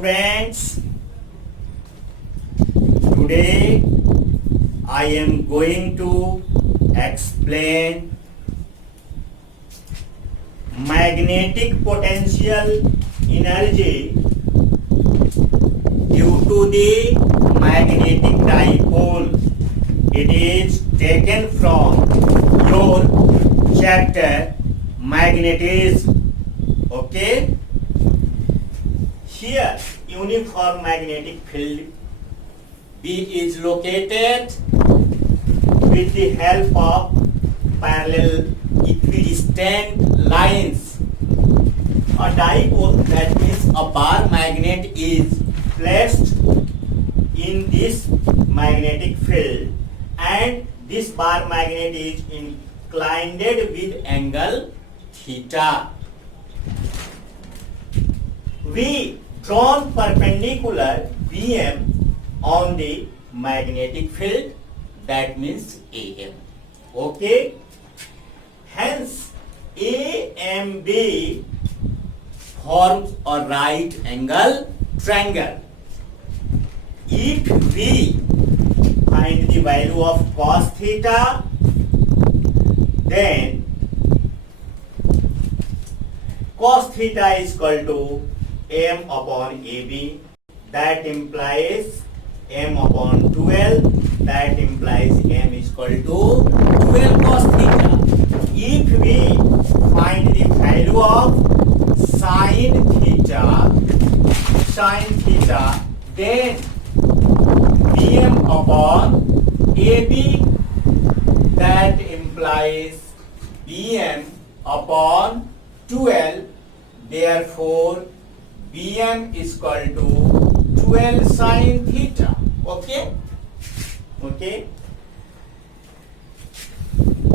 students, today I am going to explain magnetic potential energy due to the magnetic dipole. It is taken from your chapter magnetism. Okay? Here, uniform magnetic field B is located with the help of parallel equidistant lines. A dipole, that means a bar magnet, is placed in this magnetic field, and this bar magnet is inclined with angle theta. We drawn perpendicular Bm on the magnetic field, that means Am. Okay? Hence, AMB forms a right angle triangle. If we find the value of cos theta, then cos theta is equal to m upon AB, that implies m upon 12, that implies m is equal to 12 cos theta. If we find the value of sin theta, then Bm upon AB, that implies Bm upon 12, therefore Bm is equal to 12 sin theta. Okay? Okay?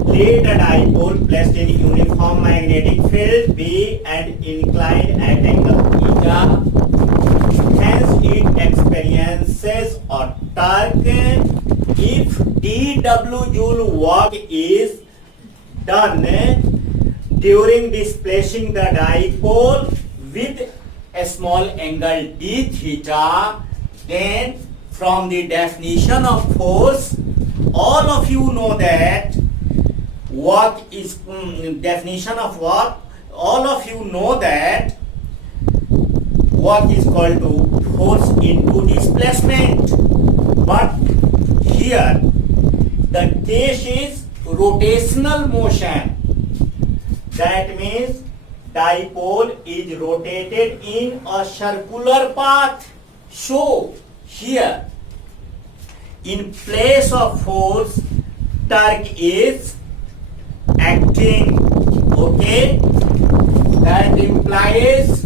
Let a dipole placed in uniform magnetic field B and inclined at angle theta. Hence, it experiences a torque if dW joule work is done during displacing the dipole with a small angle d theta. Then from the definition of force, all of you know that what is definition of what? All of you know that work is called to force into displacement. But here the case is rotational motion. That means dipole is rotated in a circular path. So here, in place of force, torque is acting. Okay? That implies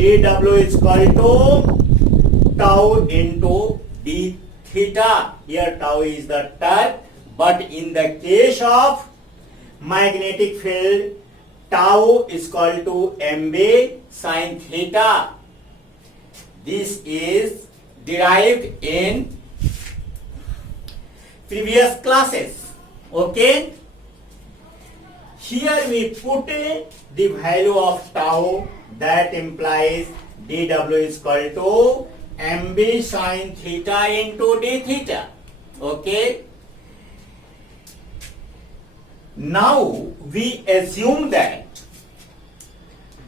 dW is equal to tau into d theta. Here tau is the torque, but in the case of magnetic field, tau is equal to mb sin theta. This is derived in previous classes. Okay? Here we put the value of tau, that implies dW is equal to mb sin theta into d theta. Okay? Now we assume that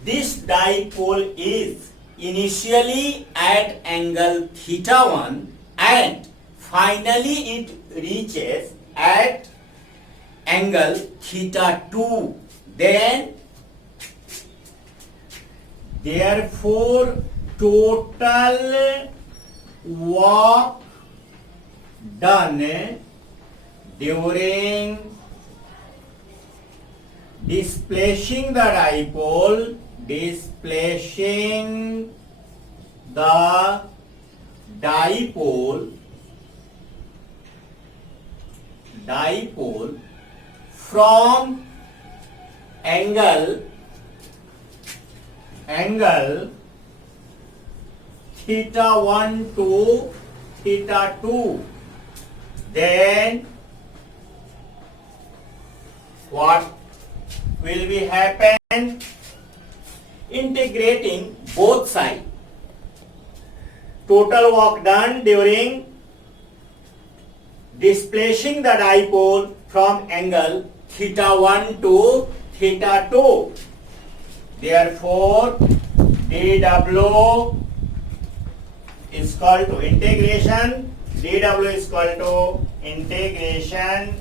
this dipole is initially at angle theta 1 and finally it reaches at angle theta 2. Then therefore total work done during displacing the dipole from angle theta 1 to theta 2, then what will be happen? Integrating both sides. total work done during displacing the dipole from angle theta 1 to theta 2. Therefore, dW is equal to integration. dW is equal to integration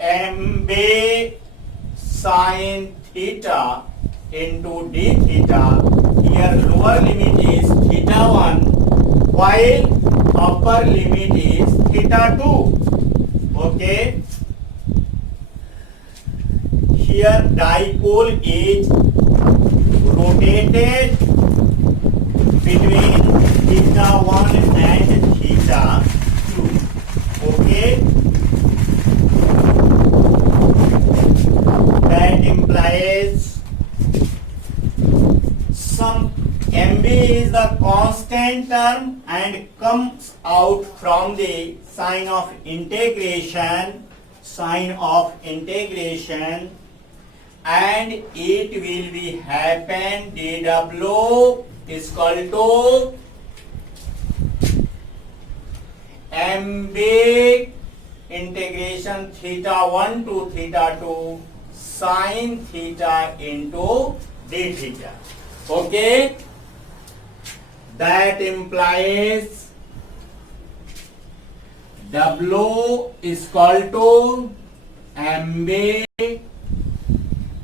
mb sin theta into d theta. Here lower limit is theta 1 while upper limit is theta 2. Okay. Here dipole is rotated between theta 1 and theta 2. Okay. That implies some mb is the constant term and comes out from the sign of integration, and it will be happen dw is equal to mb integration theta 1 to theta 2 sin theta into d theta. Okay, that implies W is equal to mb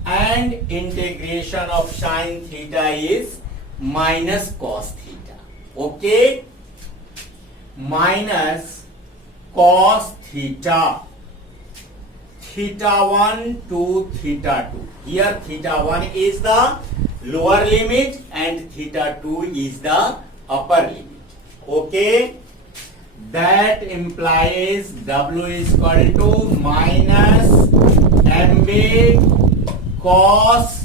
and integration of sin theta is minus cos theta. Okay, minus cos theta, theta 1 to theta 2. Here theta 1 is the lower limit and theta 2 is the upper limit. Okay, that implies W is equal to minus mb cos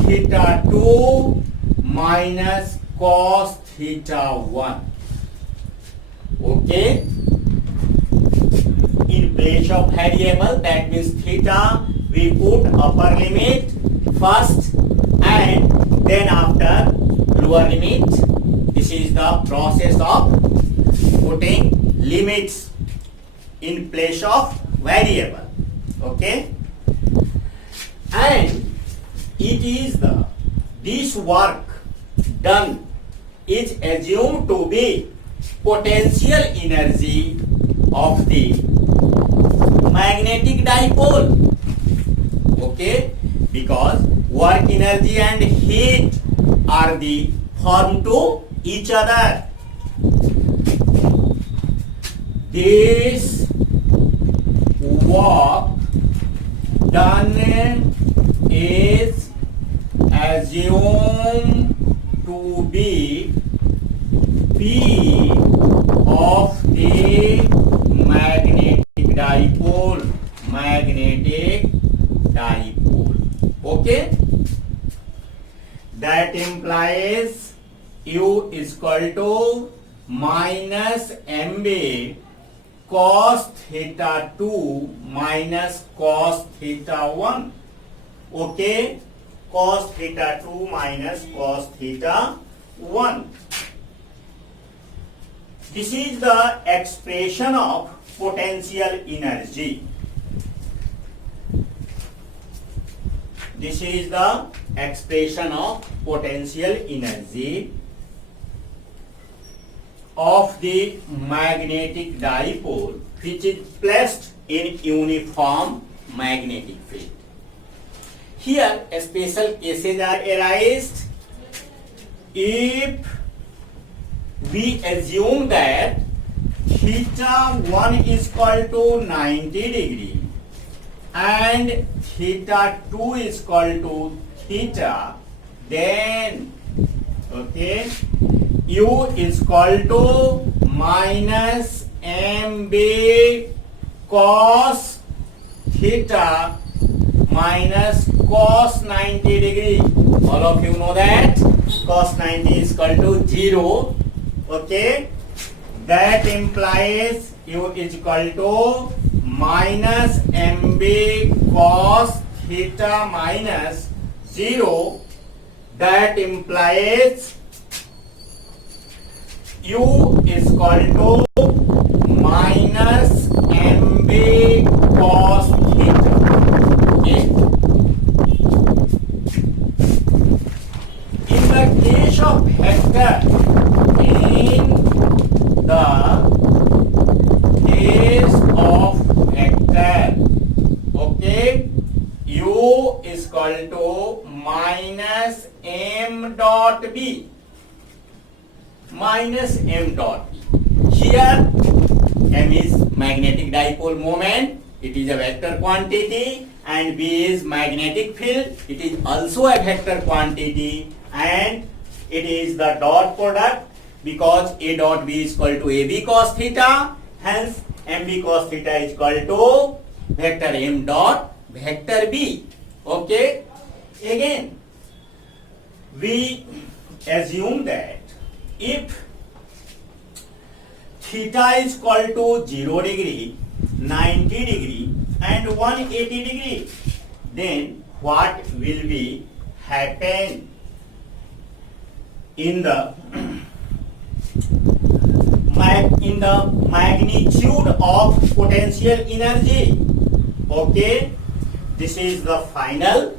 theta 2 minus cos theta 1. Okay, in place of variable, that means theta, we put upper limit first and then after lower limit. This is the process of putting limits in place of variable. Okay, and it is this work done is assumed to be potential energy of the magnetic dipole. Okay, because work energy and heat are the form to each other. This work done is assumed to be P of the magnetic dipole. Okay, that implies U is equal to minus mb cos theta 2 minus cos theta 1. Okay, cos theta 2 minus cos theta 1. This is the expression of potential energy. This is the expression of potential energy of the magnetic dipole which is placed in uniform magnetic field. Here special cases are arised if we assume that theta 1 is equal to 90 degree and theta 2 is equal to theta, then okay, U is equal to minus mb cos theta minus cos 90 degree. All of you know that cos 90 is equal to 0. Okay, that implies U is equal to minus mb cos theta minus 0. That implies U is equal to minus MB cos theta. Okay. In the case of vector, okay, U is equal to minus M dot B. Minus M dot B. Here, M is magnetic dipole moment. It is a vector quantity, and B is magnetic field. It is also a vector quantity, and it is the dot product because A dot B is equal to AB cos theta. Hence, MB cos theta is equal to vector M dot vector B. Okay. Again, we assume that if theta is equal to 0 degree, 90 degree and 180 degree, then what will be happen in the magnitude of potential energy. Okay, this is the final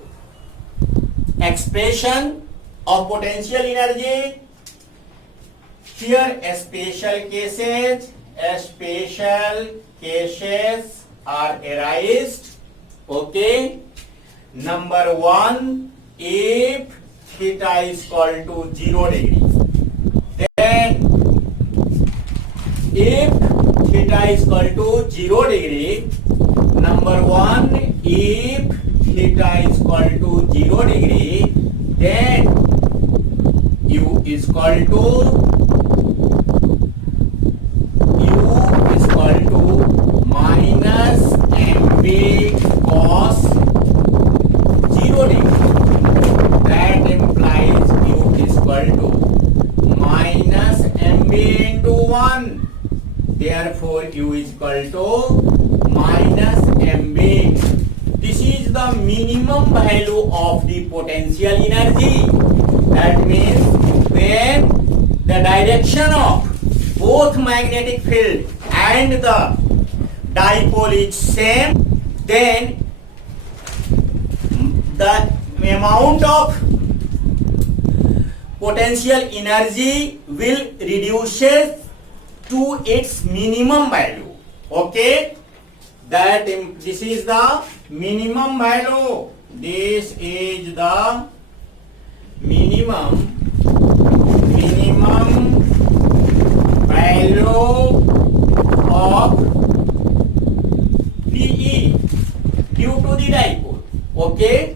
expression of potential energy. Here special cases are arised. Okay, number 1, if theta is equal to 0 degree, then if theta is equal to 0 degree, number 1, if theta is equal to 0 degree, then U is equal to minus MB cos 0 degree. That implies U is equal to minus MB into 1. Therefore, U is equal to minus MB. This is the minimum value of the potential energy. That means when the direction of both magnetic field and the dipole is same, then the amount of potential energy will reduces to its minimum value. Okay, that this is the minimum value. This is the minimum value of PE due to the dipole. Okay,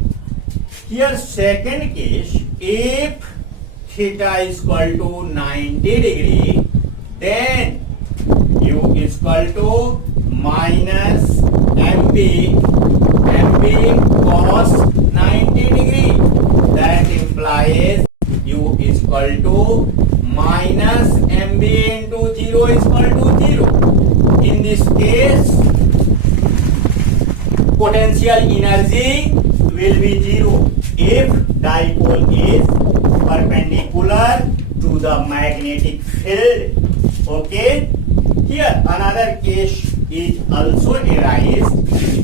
here second case, if theta is equal to 90 degree, then U is equal to minus MB cos 90 degree. That implies U is equal to minus MB into 0 is equal to 0. In this case, potential energy will be 0 if dipole is perpendicular to the magnetic field. Okay, here another case is also arised.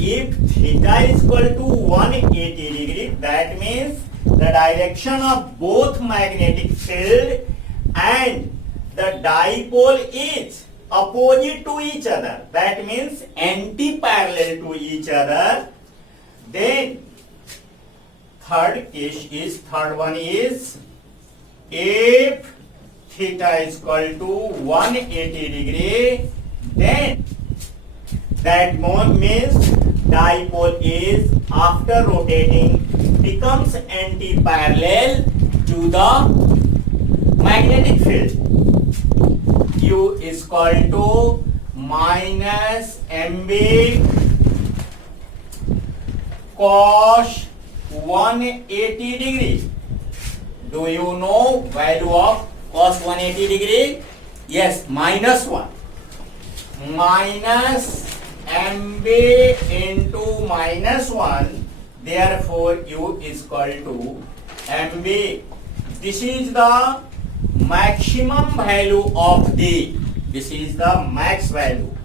If theta is equal to 180 degree, that means the direction of both magnetic field and the dipole is opposite to each other. That means anti-parallel to each other. Then third one is if theta is equal to 180 degree, then that means dipole is after rotating becomes anti-parallel to the magnetic field. U is equal to minus MB cos 180 degree. Do you know value of cos 180 degree? Yes, minus 1. Minus MB into minus 1. Therefore, U is equal to MB. This is the maximum value of the, this is the max value.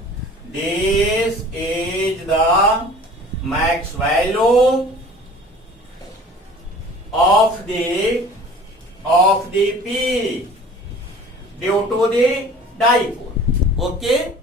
This is the max value of the P due to the dipole. Okay.